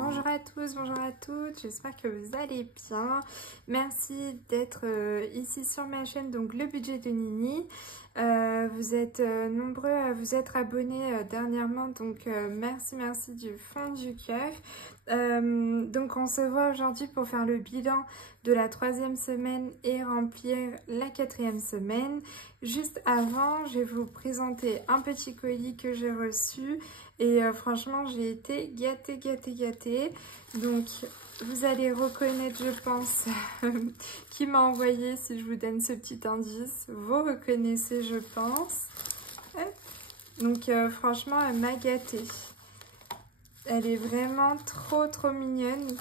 Bonjour à tous, bonjour à toutes, j'espère que vous allez bien. Merci d'être ici sur ma chaîne, donc le budget de Nini. Vous êtes nombreux à vous être abonnés dernièrement, donc merci du fond du cœur. Donc on se voit aujourd'hui pour faire le bilan de la 3e semaine et remplir la 4e semaine. Juste avant, je vais vous présenter un petit colis que j'ai reçu et franchement j'ai été gâtée. Donc vous allez reconnaître, je pense, qui m'a envoyé. Si je vous donne ce petit indice, vous reconnaissez, je pense. Hop. Donc franchement elle m'a gâtée. Elle est vraiment trop mignonne.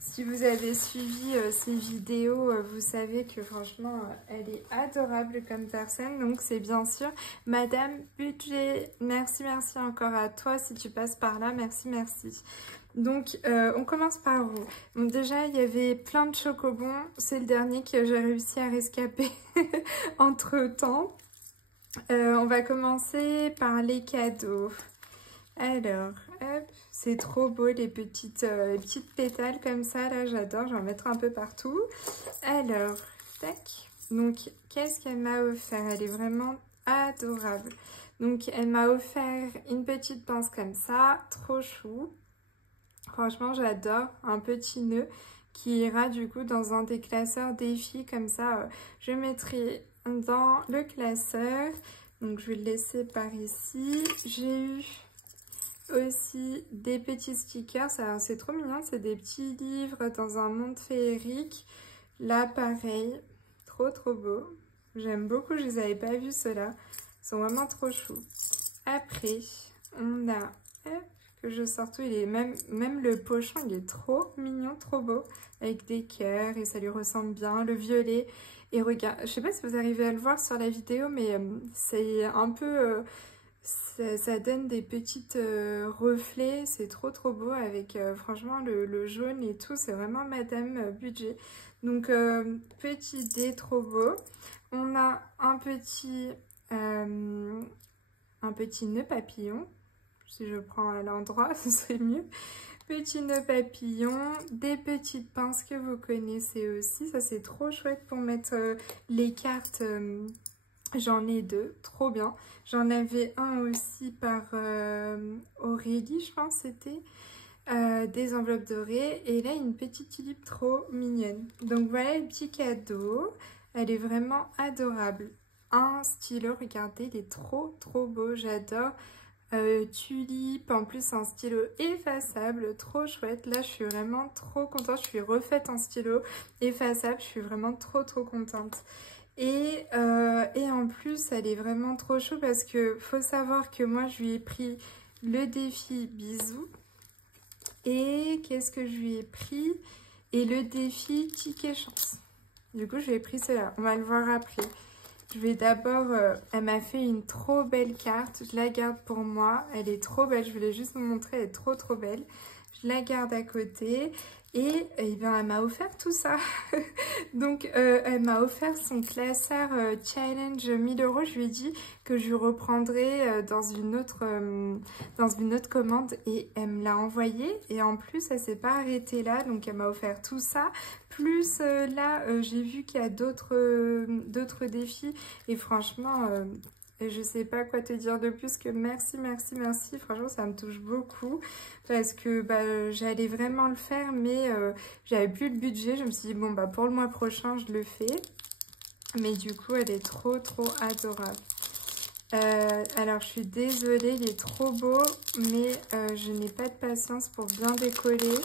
Si vous avez suivi ces vidéos, vous savez que franchement, elle est adorable comme personne. Donc c'est bien sûr Madame Budget. Merci encore à toi si tu passes par là. Merci. Donc on commence par où? Bon, déjà, il y avait plein de chocobons. C'est le dernier que j'ai réussi à rescaper entre-temps. On va commencer par les cadeaux. Alors, hop, c'est trop beau les petites pétales comme ça, là j'adore, je vais en mettre un peu partout. Alors, tac, donc qu'est-ce qu'elle m'a offert? Elle est vraiment adorable. Donc elle m'a offert une petite pince comme ça, trop chou. Franchement j'adore, un petit nœud qui ira du coup dans un des classeurs défis comme ça. Je mettrai dans le classeur, donc je vais le laisser par ici. J'ai eu aussi des petits stickers, c'est trop mignon, c'est des petits livres dans un monde féerique. Là pareil, trop beau, j'aime beaucoup, je les avais pas vus ceux-là, ils sont vraiment trop choux. Après on a, que je sors tout, il est même le pochon il est trop mignon, trop beau, avec des cœurs et ça lui ressemble bien, le violet. Et regarde, je sais pas si vous arrivez à le voir sur la vidéo, mais c'est un peu... Ça donne des petites reflets, c'est trop beau avec franchement le jaune et tout, c'est vraiment Madame Budget. Donc petit dé trop beau. On a un petit nœud papillon, si je prends à l'endroit ce serait mieux. Petit nœud papillon, des petites pinces que vous connaissez aussi, ça c'est trop chouette pour mettre les cartes. J'en ai deux, trop bien. J'en avais un aussi par Aurélie, je pense c'était. Des enveloppes dorées. Et là, une petite tulipe trop mignonne. Donc voilà le petit cadeau. Elle est vraiment adorable. Un stylo, regardez, il est trop beau. J'adore. Tulipe, en plus un stylo effaçable, trop chouette. Là, je suis vraiment trop contente. Je suis refaite en stylo effaçable. Je suis vraiment trop contente. Et en plus, elle est vraiment trop chou parce que faut savoir que moi, je lui ai pris le défi bisous. Et qu'est-ce que je lui ai pris? Et le défi ticket chance. Du coup, je lui ai pris cela. On va le voir après. Je vais d'abord... elle m'a fait une trop belle carte. Je la garde pour moi. Elle est trop belle. Je voulais juste vous montrer. Elle est trop belle. Je la garde à côté. Et bien, elle m'a offert tout ça. Donc, elle m'a offert son classeur challenge 1000 €. Je lui ai dit que je reprendrai dans une autre commande. Et elle me l'a envoyé. Et en plus, elle s'est pas arrêtée là. Donc, elle m'a offert tout ça. Plus là, j'ai vu qu'il y a d'autres défis. Et franchement... je sais pas quoi te dire de plus que merci. Franchement, ça me touche beaucoup parce que j'allais vraiment le faire, mais j'avais plus le budget. Je me suis dit, bon, pour le mois prochain, je le fais. Mais du coup, elle est trop adorable. Alors, je suis désolée, il est trop beau, mais je n'ai pas de patience pour bien décoller.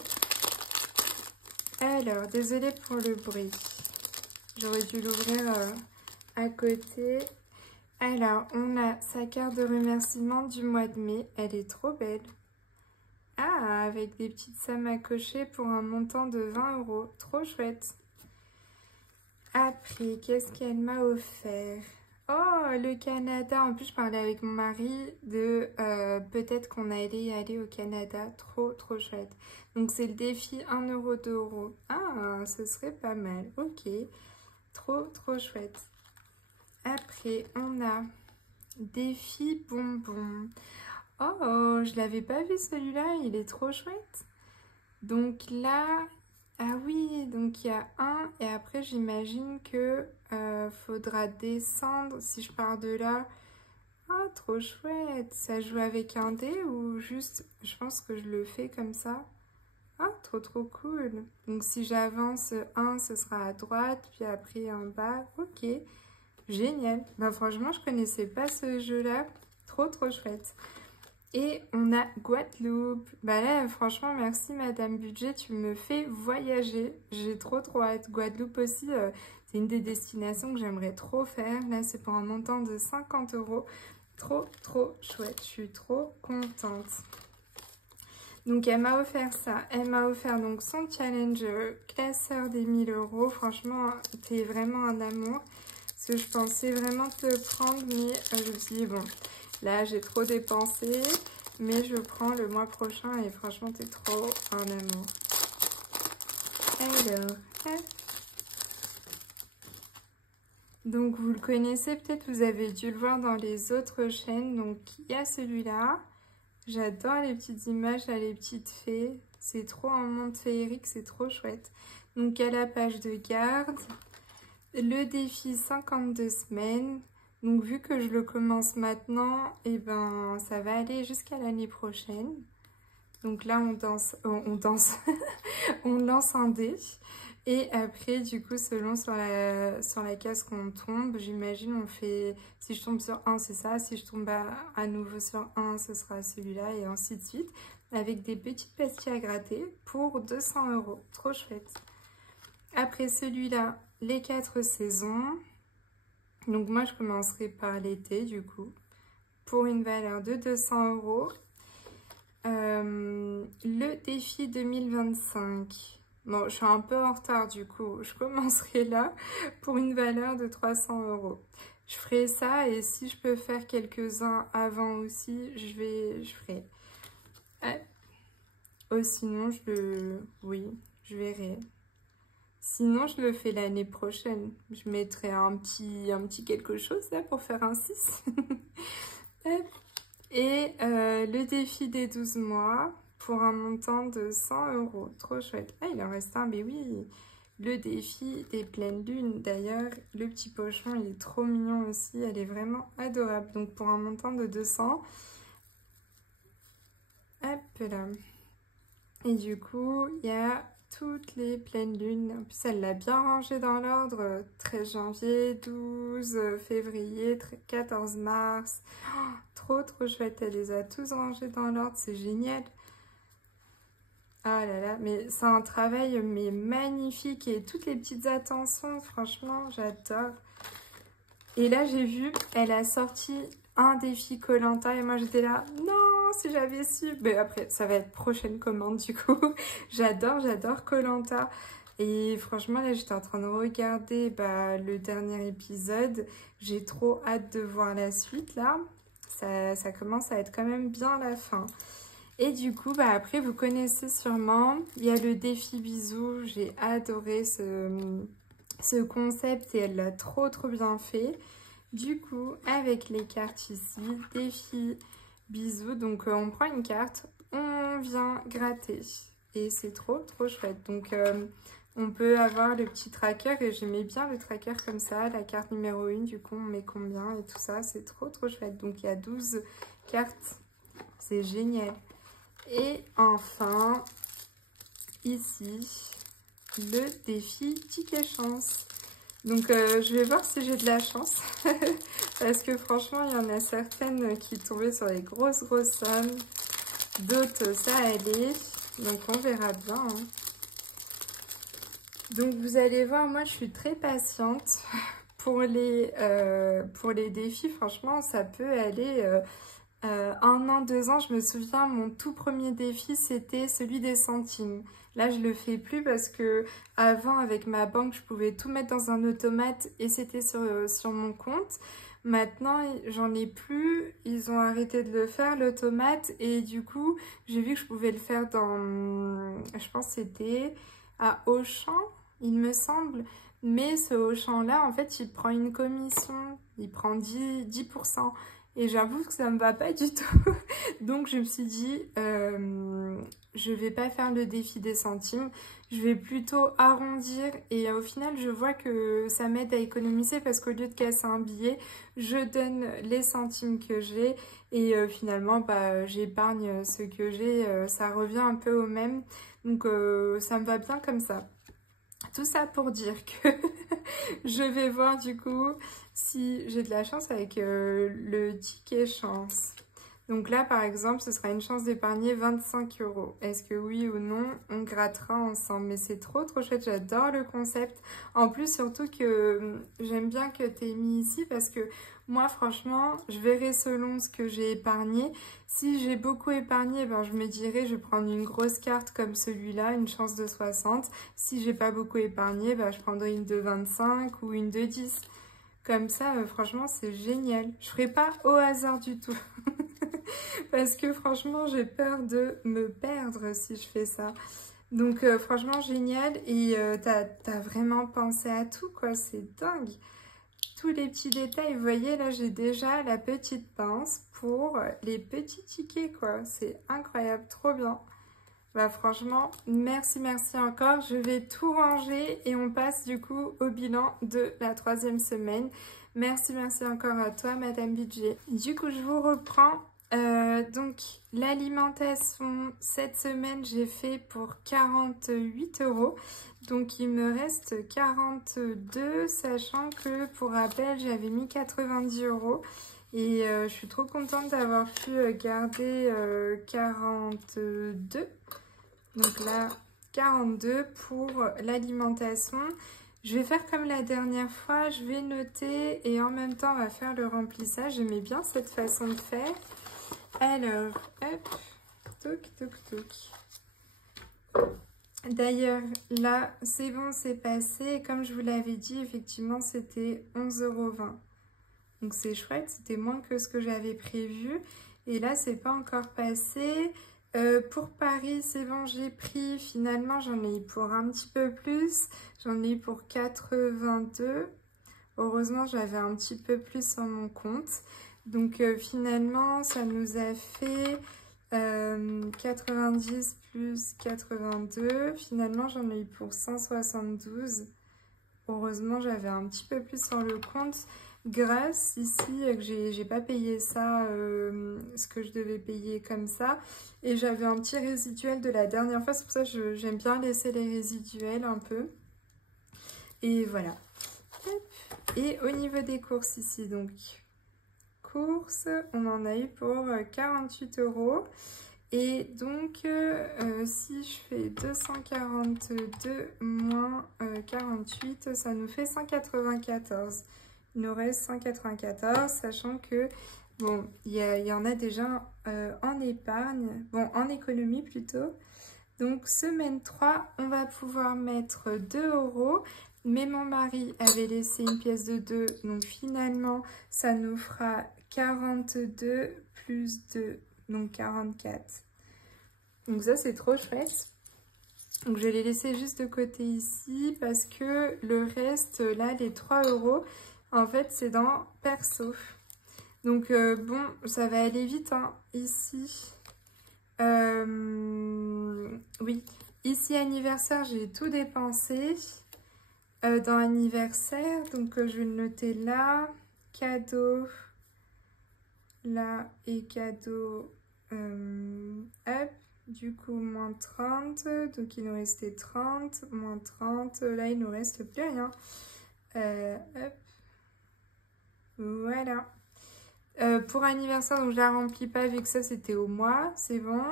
Alors, désolée pour le bruit. J'aurais dû l'ouvrir à côté. Alors, on a sa carte de remerciement du mois de mai. Elle est trop belle. Ah, avec des petites sommes à cocher pour un montant de 20 €. Trop chouette. Après, qu'est-ce qu'elle m'a offert? Oh, le Canada. En plus, je parlais avec mon mari de peut-être qu'on allait aller au Canada. Trop chouette. Donc, c'est le défi 1 €, 2 €. Ah, ce serait pas mal. Ok. Trop chouette. Après, on a défi bonbons. Oh, je l'avais pas vu celui-là, il est trop chouette. Donc là, ah oui, donc il y a un et après j'imagine que faudra descendre si je pars de là. Ah, trop chouette. Ça joue avec un dé ou juste, je pense que je le fais comme ça. Ah, trop cool. Donc si j'avance un, ce sera à droite, puis après en bas. Ok, génial. Bah franchement, je connaissais pas ce jeu-là. Trop chouette. Et on a Guadeloupe. Bah là, franchement, merci Madame Budget, tu me fais voyager. J'ai trop hâte. Guadeloupe aussi, c'est une des destinations que j'aimerais trop faire. Là, c'est pour un montant de 50 euros. Trop chouette. Je suis trop contente. Donc elle m'a offert ça. Elle m'a offert donc son challenge classeur des 1000 euros. Franchement, t'es vraiment un amour. Parce que je pensais vraiment te le prendre, mais je me suis dit, bon, là j'ai trop dépensé, mais je prends le mois prochain et franchement, t'es trop un amour. Alors, hop. Donc vous le connaissez, peut-être vous avez dû le voir dans les autres chaînes. Donc il y a celui-là. J'adore les petites images, là, les petites fées. C'est trop un monde féerique, c'est trop chouette. Donc, il y a la page de garde. Le défi 52 semaines. Donc, vu que je le commence maintenant, et ben, ça va aller jusqu'à l'année prochaine. Donc là, on danse, on lance un dé. Et après, du coup, selon sur la case qu'on tombe, j'imagine, on fait... Si je tombe sur un, c'est ça. Si je tombe à nouveau sur un, ce sera celui-là. Et ainsi de suite. Avec des petites pastilles à gratter pour 200 euros. Trop chouette. Après celui-là, les 4 saisons. Donc moi, je commencerai par l'été, du coup. Pour une valeur de 200 euros. Le défi 2025. Bon, je suis un peu en retard du coup. Je commencerai là pour une valeur de 300 euros. Je ferai ça et si je peux faire quelques-uns avant aussi, je ferai. Oh, sinon, oui, je verrai. Sinon, je le fais l'année prochaine. Je mettrai un petit quelque chose là pour faire un 6. Et le défi des 12 mois pour un montant de 100 euros. Trop chouette. Ah, il en reste un, mais oui. Le défi des pleines lunes. D'ailleurs, le petit pochon, il est trop mignon aussi. Elle est vraiment adorable. Donc, pour un montant de 200. Hop là. Et du coup, il y a toutes les pleines lunes. En plus, elle l'a bien rangé dans l'ordre. 13 janvier, 12 février, 14 mars. Oh, trop chouette. Elle les a tous rangés dans l'ordre. C'est génial. Ah là là, mais c'est un travail mais magnifique. Et toutes les petites attentions, franchement, j'adore. Et là, j'ai vu, elle a sorti un défi koh Lanta. Et moi, j'étais là, non! Si j'avais su, mais après ça va être prochaine commande du coup. j'adore koh Lanta et franchement là j'étais en train de regarder le dernier épisode, j'ai trop hâte de voir la suite là, ça commence à être quand même bien la fin. Et du coup après vous connaissez sûrement, il y a le défi bisous, j'ai adoré ce concept et elle l'a trop bien fait. Du coup avec les cartes ici, défi bisous, donc on prend une carte, on vient gratter et c'est trop chouette. Donc on peut avoir le petit tracker et j'aimais bien le tracker comme ça, la carte numéro 1, du coup on met combien et tout ça, c'est trop chouette. Donc il y a 12 cartes, c'est génial. Et enfin, ici, le défi ticket chance. Donc je vais voir si j'ai de la chance parce que franchement il y en a certaines qui tombaient sur les grosses sommes, d'autres ça allait, donc on verra bien. Hein. Donc vous allez voir, moi je suis très patiente pour les défis, franchement ça peut aller 1 an, 2 ans. Je me souviens mon tout premier défi c'était celui des centimes. Là, je le fais plus parce que avant, avec ma banque, je pouvais tout mettre dans un automate et c'était sur mon compte. Maintenant, j'en ai plus. Ils ont arrêté de le faire, l'automate. Et du coup, j'ai vu que je pouvais le faire dans... Je pense que c'était à Auchan, il me semble. Mais ce Auchan-là, en fait, il prend une commission. Il prend 10%. et j'avoue que ça me va pas du tout. Donc je me suis dit, je vais pas faire le défi des centimes, je vais plutôt arrondir et au final je vois que ça m'aide à économiser parce qu'au lieu de casser un billet, je donne les centimes que j'ai et finalement bah, j'épargne ce que j'ai, ça revient un peu au même, donc ça me va bien comme ça. Tout ça pour dire que je vais voir du coup si j'ai de la chance avec le ticket chance. Donc là, par exemple, ce sera une chance d'épargner 25 euros. Est-ce que oui ou non, on grattera ensemble? Mais c'est trop chouette, j'adore le concept. En plus, surtout que j'aime bien que tu aies mis ici parce que moi, franchement, je verrai selon ce que j'ai épargné. Si j'ai beaucoup épargné, ben, je me dirais, je vais prendre une grosse carte comme celui-là, une chance de 60. Si j'ai pas beaucoup épargné, ben, je prendrai une de 25 ou une de 10. Comme ça, franchement, c'est génial. Je ferai pas au hasard du tout. Parce que franchement, j'ai peur de me perdre si je fais ça. Donc franchement, génial. Et t'as vraiment pensé à tout, quoi. C'est dingue. Tous les petits détails. Vous voyez, là, j'ai déjà la petite pince pour les petits tickets, quoi. C'est incroyable, trop bien. Bah franchement, merci encore. Je vais tout ranger et on passe du coup au bilan de la 3e semaine. Merci encore à toi, Madame Budget. Du coup, je vous reprends. Donc, l'alimentation, cette semaine, j'ai fait pour 48 euros. Donc, il me reste 42, sachant que, pour rappel, j'avais mis 90 euros. Et je suis trop contente d'avoir pu garder 42. Donc là, 42 pour l'alimentation. Je vais faire comme la dernière fois, je vais noter et en même temps, on va faire le remplissage. J'aimais bien cette façon de faire. Alors, hop, toc. D'ailleurs, là, c'est bon, c'est passé. Et comme je vous l'avais dit, effectivement, c'était 11,20 €. Donc, c'est chouette, c'était moins que ce que j'avais prévu. Et là, c'est pas encore passé. Pour Paris, c'est bon, j'ai pris. Finalement, j'en ai eu pour un petit peu plus. J'en ai eu pour 82. Heureusement, j'avais un petit peu plus sur mon compte. Donc finalement, ça nous a fait 90 plus 82. Finalement, j'en ai eu pour 172. Heureusement, j'avais un petit peu plus sur le compte. Grâce ici que j'ai pas payé ça, ce que je devais payer comme ça. Et j'avais un petit résiduel de la dernière fois. C'est pour ça que j'aime bien laisser les résiduels un peu. Et voilà. Et au niveau des courses ici, donc... courses, on en a eu pour 48 euros. Et donc, si je fais 242 moins 48, ça nous fait 194. Il nous reste 194, sachant que, bon, il y en a déjà en épargne, bon, en économie plutôt. Donc, semaine 3, on va pouvoir mettre 2 euros. Mais mon mari avait laissé une pièce de 2, donc finalement, ça nous fera 42 plus 2, donc 44. Donc ça, c'est trop chouette. Donc je l'ai laissé juste de côté ici parce que le reste, là, les 3 euros, en fait, c'est dans perso. Donc bon, ça va aller vite, hein, ici. Oui, ici, anniversaire, j'ai tout dépensé. Dans anniversaire, donc je vais le noter là, cadeau, là et cadeau, hop, du coup moins 30, donc il nous restait 30, moins 30, là il nous reste plus rien, hop, voilà. Pour anniversaire, donc je la remplis pas vu que ça c'était au mois, c'est bon.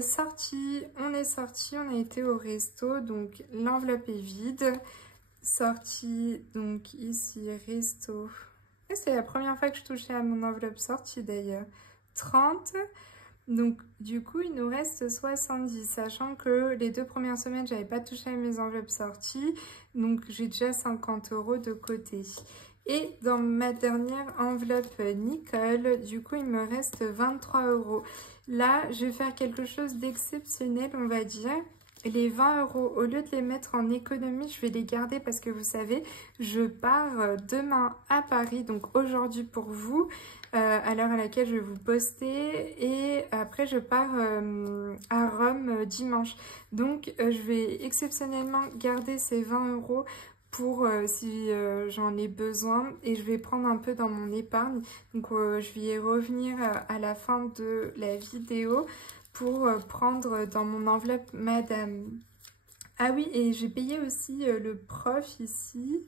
Sortie, on est sorti, on a été au resto, donc l'enveloppe est vide. Sortie, donc ici, resto. C'est la première fois que je touchais à mon enveloppe sortie d'ailleurs. 30. Donc du coup, il nous reste 70, sachant que les 2 premières semaines, j'avais pas touché à mes enveloppes sorties. Donc j'ai déjà 50 euros de côté. Et dans ma dernière enveloppe Nicole, du coup, il me reste 23 euros. Là, je vais faire quelque chose d'exceptionnel, on va dire. les 20 euros, au lieu de les mettre en économie, je vais les garder parce que vous savez, je pars demain à Paris, donc aujourd'hui pour vous, à l'heure à laquelle je vais vous poster, et après je pars à Rome dimanche. Donc je vais exceptionnellement garder ces 20 euros pour si j'en ai besoin, et je vais prendre un peu dans mon épargne. Donc je vais y revenir à la fin de la vidéo pour prendre dans mon enveloppe madame. Ah oui, et j'ai payé aussi le prof ici.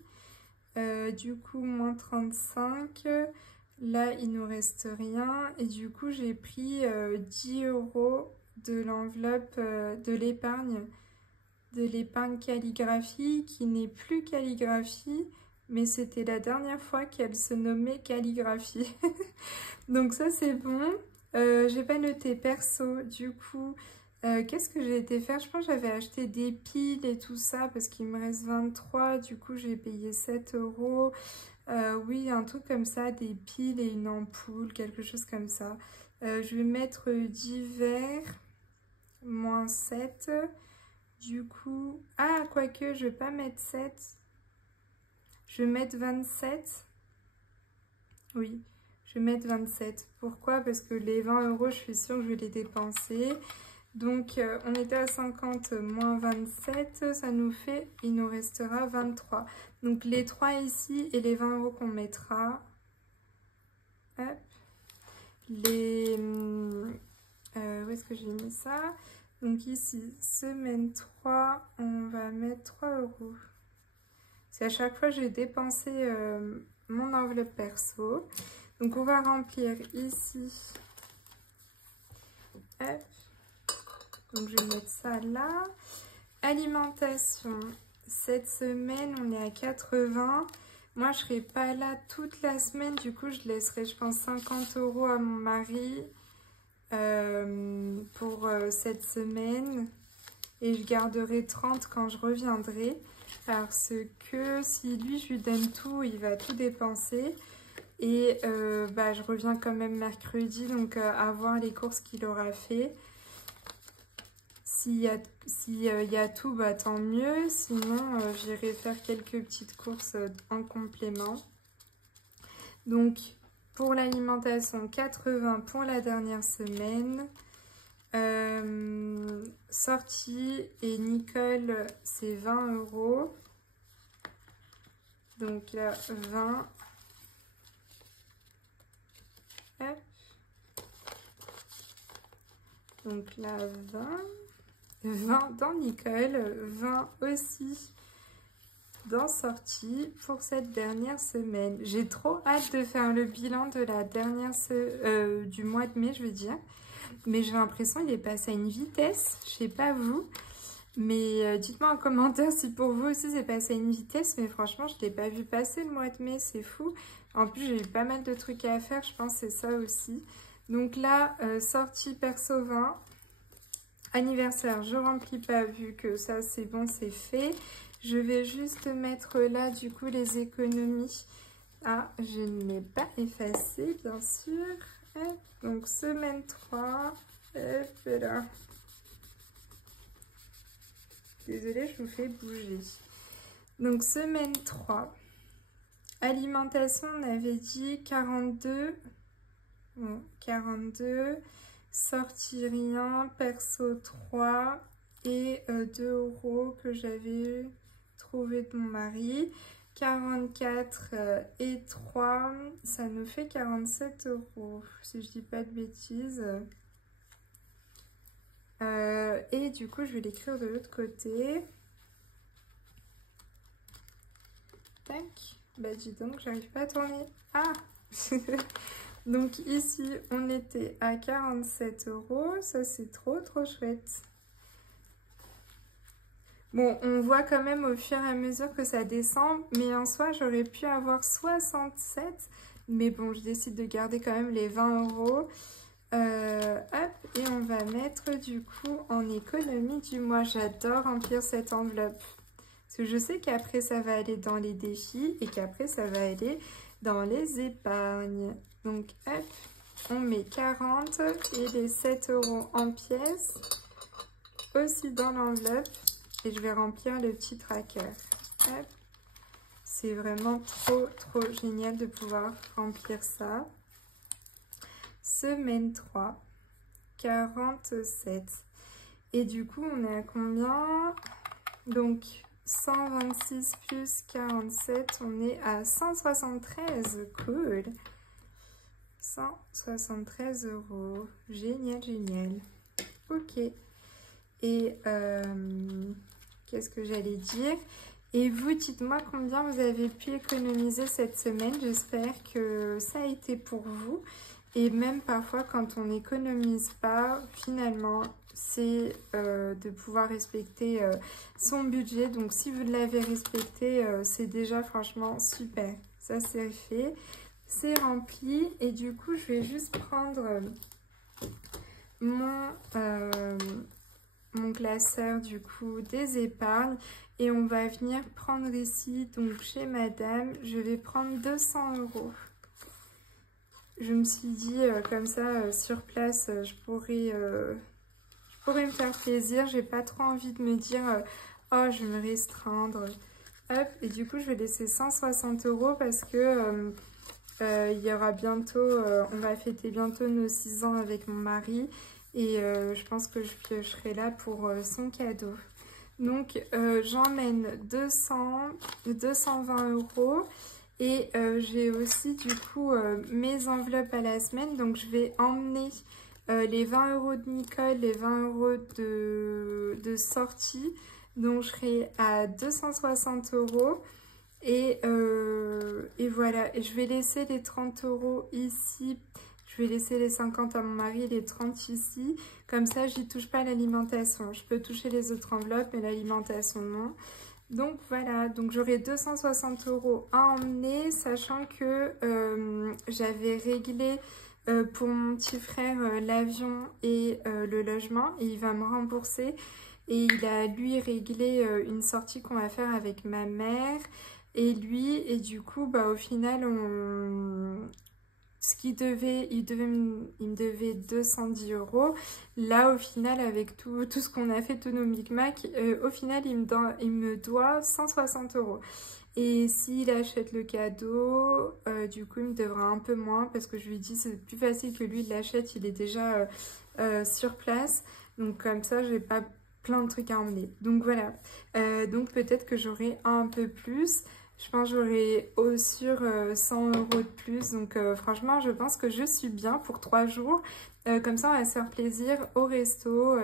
Du coup, moins 35. Là, il nous reste rien. Et du coup, j'ai pris 10 euros de l'enveloppe de l'épargne calligraphie, qui n'est plus calligraphie, mais c'était la dernière fois qu'elle se nommait calligraphie. Donc ça, c'est bon. J'ai pas noté perso, du coup, qu'est-ce que j'ai été faire? Je pense que j'avais acheté des piles et tout ça parce qu'il me reste 23, du coup j'ai payé 7 euros. Oui, un truc comme ça, des piles et une ampoule, quelque chose comme ça. Je vais mettre divers, moins 7. Du coup, ah, quoique, je vais pas mettre 7. Je vais mettre 27. Oui. Je vais mettre 27. Pourquoi? Parce que les 20 euros, je suis sûre que je vais les dépenser. Donc, on était à 50 moins 27, ça nous fait, il nous restera 23. Donc, les 3 ici et les 20 euros qu'on mettra. Hop. Les... où est-ce que j'ai mis ça? Donc, ici, semaine 3, on va mettre 3 euros. C'est à chaque fois, j'ai dépensé mon enveloppe perso. Donc, on va remplir ici. Hop. Donc, je vais mettre ça là. Alimentation. Cette semaine, on est à 80. Moi, je serai pas là toute la semaine. Du coup, je laisserai, je pense, 50 euros à mon mari pour cette semaine. Et je garderai 30 quand je reviendrai. Parce que si lui, je lui donne tout, il va tout dépenser. Et je reviens quand même mercredi, donc à voir les courses qu'il aura fait. S'il y a tout, bah, tant mieux. Sinon, j'irai faire quelques petites courses en complément. Donc, pour l'alimentation, 80 pour la dernière semaine. Sortie et Nicole, c'est 20 euros. Donc là, 20. Hop. Donc là, 20. 20 dans Nicole, 20 aussi dans sortie pour cette dernière semaine. J'ai trop hâte de faire le bilan de la dernière du mois de mai, je veux dire. Mais j'ai l'impression qu'il est passé à une vitesse, je sais pas vous. Mais dites-moi en commentaire si pour vous aussi c'est passé à une vitesse. Mais franchement, je ne l'ai pas vu passer le mois de mai, c'est fou. En plus, j'ai eu pas mal de trucs à faire, je pense que c'est ça aussi. Donc là, sortie perso 20. Anniversaire, je remplis pas vu que ça c'est bon, c'est fait. Je vais juste mettre là du coup les économies. Ah, je ne l'ai pas effacé bien sûr. Hop, donc semaine 3. Hop là. Désolée, je vous fais bouger. Donc semaine 3. Alimentation, on avait dit 42. Bon, 42. Sortie rien, perso 3 et 2 euros que j'avais trouvé de mon mari. 44 et 3, ça nous fait 47 euros, si je dis pas de bêtises. Et du coup, je vais l'écrire de l'autre côté. Tac. Bah dis donc, j'arrive pas à tourner. Ah donc ici, on était à 47 euros. Ça, c'est trop, trop chouette. Bon, on voit quand même au fur et à mesure que ça descend. Mais en soi, j'aurais pu avoir 67. Mais bon, je décide de garder quand même les 20 euros. Hop, et on va mettre du coup en économie du mois. J'adore remplir cette enveloppe. Parce que je sais qu'après, ça va aller dans les défis. Et qu'après, ça va aller dans les épargnes. Donc, hop, on met 40 et les 7 euros en pièces. aussi dans l'enveloppe et je vais remplir le petit tracker. Hop. C'est vraiment trop génial de pouvoir remplir ça. Semaine 3, 47. Et du coup, on est à combien? Donc, 126 plus 47, on est à 173. Cool. 173 €. Génial, génial. Ok. Et qu'est-ce que j'allais dire? Et vous, dites-moi combien vous avez pu économiser cette semaine. J'espère que ça a été pour vous. Et même parfois, quand on n'économise pas, finalement, c'est de pouvoir respecter son budget. Donc, si vous l'avez respecté, c'est déjà franchement super. Ça, c'est fait. C'est rempli. Et du coup, je vais juste prendre mon classeur du coup des épargnes. Et on va venir prendre ici, donc chez madame, je vais prendre 200 €. Je me suis dit, comme ça, sur place, je pourrais me faire plaisir. J'ai pas trop envie de me dire, oh, je vais me restreindre. Hop, et du coup, je vais laisser 160 € parce que il y aura bientôt, on va fêter bientôt nos 6 ans avec mon mari. Et je pense que je piocherai là pour son cadeau. Donc, j'emmène 220 €. Et j'ai aussi du coup mes enveloppes à la semaine. Donc, je vais emmener les 20 € de Nicole, les 20 € de sortie. Donc, je serai à 260 €. Et voilà. Et je vais laisser les 30 € ici. Je vais laisser les 50 à mon mari et les 30 ici. Comme ça, j'y touche pas l'alimentation. Je peux toucher les autres enveloppes, mais l'alimentation, non. Donc voilà, donc j'aurai 260 € à emmener, sachant que j'avais réglé pour mon petit frère l'avion et le logement. Et il va me rembourser. Et il a, lui, réglé une sortie qu'on va faire avec ma mère et lui. Et du coup, bah, au final, il me devait 210 €. Là, au final, avec tout ce qu'on a fait, tous nos micmacs, au final, il me doit 160 €. Et s'il achète le cadeau, du coup, il me devra un peu moins parce que je lui dis c'est plus facile que lui il l'achète, il est déjà sur place. Donc, comme ça, j'ai pas plein de trucs à emmener. Donc, voilà. Donc, peut-être que j'aurai un peu plus. Je pense que j'aurai au sur 100 € de plus. Donc franchement, je pense que je suis bien pour 3 jours. Comme ça, on va se faire plaisir au resto.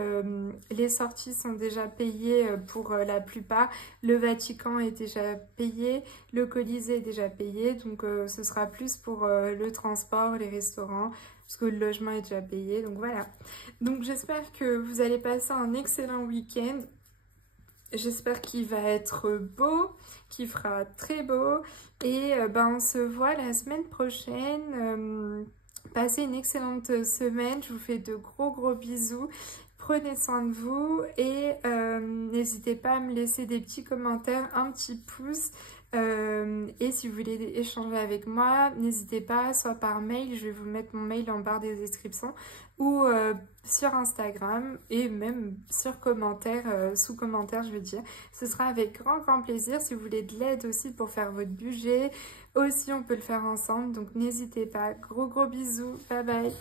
Les sorties sont déjà payées pour la plupart. Le Vatican est déjà payé. Le Colisée est déjà payé. Donc ce sera plus pour le transport, les restaurants. Parce que le logement est déjà payé. Donc voilà. Donc j'espère que vous allez passer un excellent week-end. J'espère qu'il va être beau, qu'il fera très beau. Et on se voit la semaine prochaine. Passez une excellente semaine. Je vous fais de gros bisous. Prenez soin de vous. Et n'hésitez pas à me laisser des petits commentaires, un petit pouce. Et si vous voulez échanger avec moi, n'hésitez pas, soit par mail, je vais vous mettre mon mail en barre des descriptions, ou sur Instagram et même sur commentaire, sous commentaire je veux dire. Ce sera avec grand plaisir. Si vous voulez de l'aide aussi pour faire votre budget, aussi on peut le faire ensemble, donc n'hésitez pas. Gros bisous, bye bye.